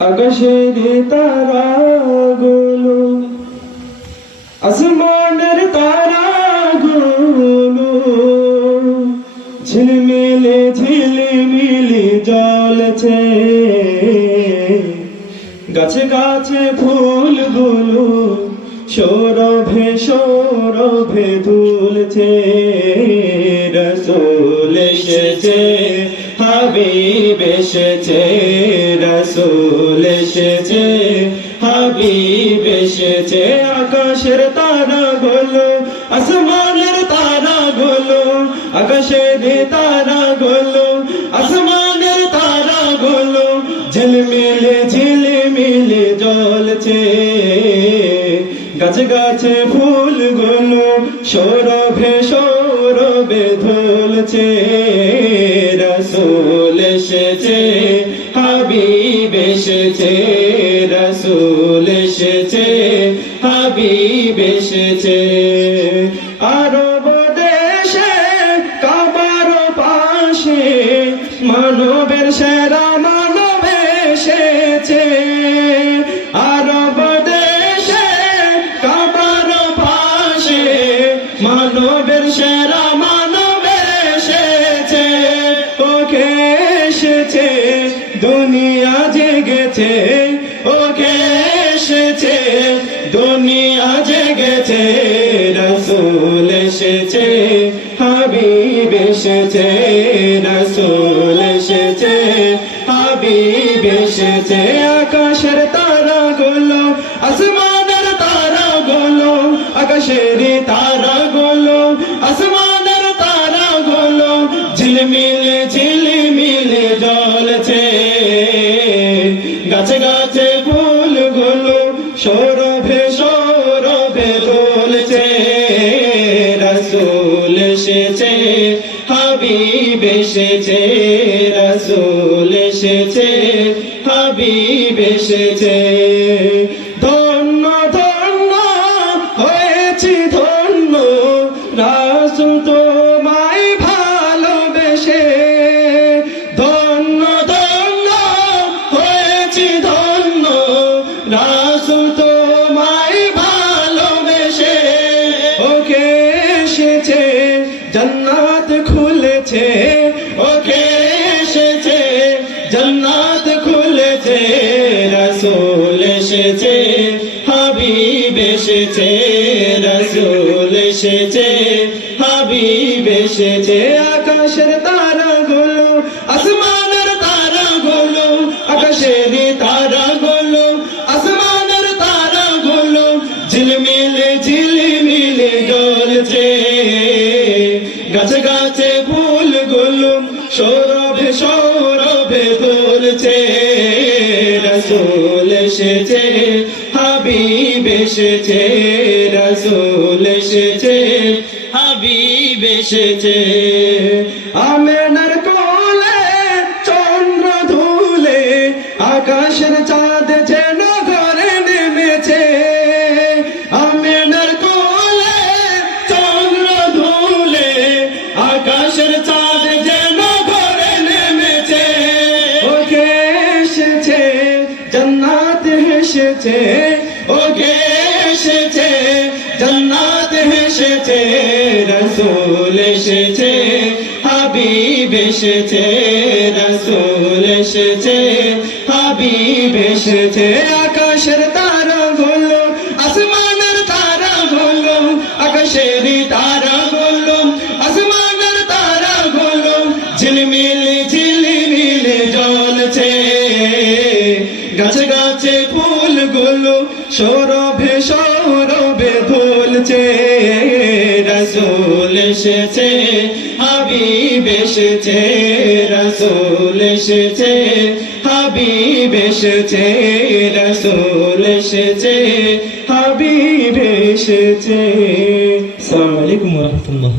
আকাশের তারাগুলো, আসমানের তারাগুলো ঝিলমিলে ঝিলমিলে জ্বলছে। গাছে গাছে ফুলগুলো সৌরভে সৌরভে দুলছে। রসূল এসেছে, হাবিব এসেছে, রসূল এসেছে, হাবিব এসেছে। আকাশের তারাগুলো, আসমানের তারাগুলো, আকাশের তারাগুলো, আসমানের তারাগুলো ঝিলমিলে ঝিলমিলে জ্বলছে। গাছে গাছে ফুলগুলো সৌরভে সৌরভে দুলছে। রসূল এসেছে, হাবিব এসেছে, রসূল এসেছে, হাবিব এসেছে। আরব দেশে কাবার পাশে মানবের সেরা মানব এসেছে। আরব দেশে কাবার পাশে মানবের সেরা মানব এসেছে। ওকে এসেছে, দুনিয়া জেগেছে। ওকে এসেছে, দুনিয়া জেগেছে। রসূল এসেছে, হাবিব এসেছে, রসূল এসেছে, হাবিব এসেছে। আকাশের তারাগুলো, আসমানের তারাগুলো, আকাশের তারাগুলো, আসমানের তারাগুলো ঝিলমিলে ঝিলমিলে জ্বলছে। গাছে গাছে ফুলগুলো সৌরভে সৌরভে দুলছে। রসূল এসেছে, হাবিব এসেছে, রসূল এসেছে, হাবিব এসেছে। ধন্য ধন্য হয়েছি ধন্য, রাসূল তোমায় ভালোবেসে। ধন্য ধন্য হয়েছি ধন্য, রাসূল তোমায় ভালোবেসে। ওকে এসেছে, জান্নাত খুলেছে। ওকে এসেছে, জান্নাত খুলেছে। রসূল এসেছে, হাবিব এসেছে, রসূল এসেছে, হাবিব এসেছে। আকাশের তারাগুলো, আসমানের তারাগুলো, আকাশের তারাগুলো, আসমানের তারাগুলো ঝিলমিলে ঝিলমিলে জ্বলছে। গাছে গাছে ফুলগুলো সৌরভে সৌরভে দুলছে। রসূল এসেছে, হাবিব এসেছে, রসূল এসেছে, হাবিব এসেছে। আমেনার কোলে চন্দ্র ধুলে, আকাশের চাঁদ যেন ঘরে নেমেছে। আমেনার কোলে চন্দ্র ধুলে, আকাশের চাঁদ যেন ঘরে নেমেছে। ওকে এসেছে, জান্নাত এসেছে। ওকে এসেছে, জান্নাত এসেছে। রসূল এসেছে, হাবিব এসেছে, রসূল এসেছে, হাবিব এসেছে। আকাশের তারাগুলো, আসমানের তারাগুলো, আকাশের তারাগুলো, আসমানের তারাগুলো ঝিলমিলে ঝিলমিলে জ্বলছে। গাছে গাছে ফুলগুলো সৌরভে সৌরভে দুলছে। রসূল এসেছে, হাবিব এসেছে, রসূল এসেছে, হাবিব এসেছে, রসূল এসেছে, হাবিব এসেছে। আসসালামু আলাইকুম ওয়া রাহমাতুল্লাহ।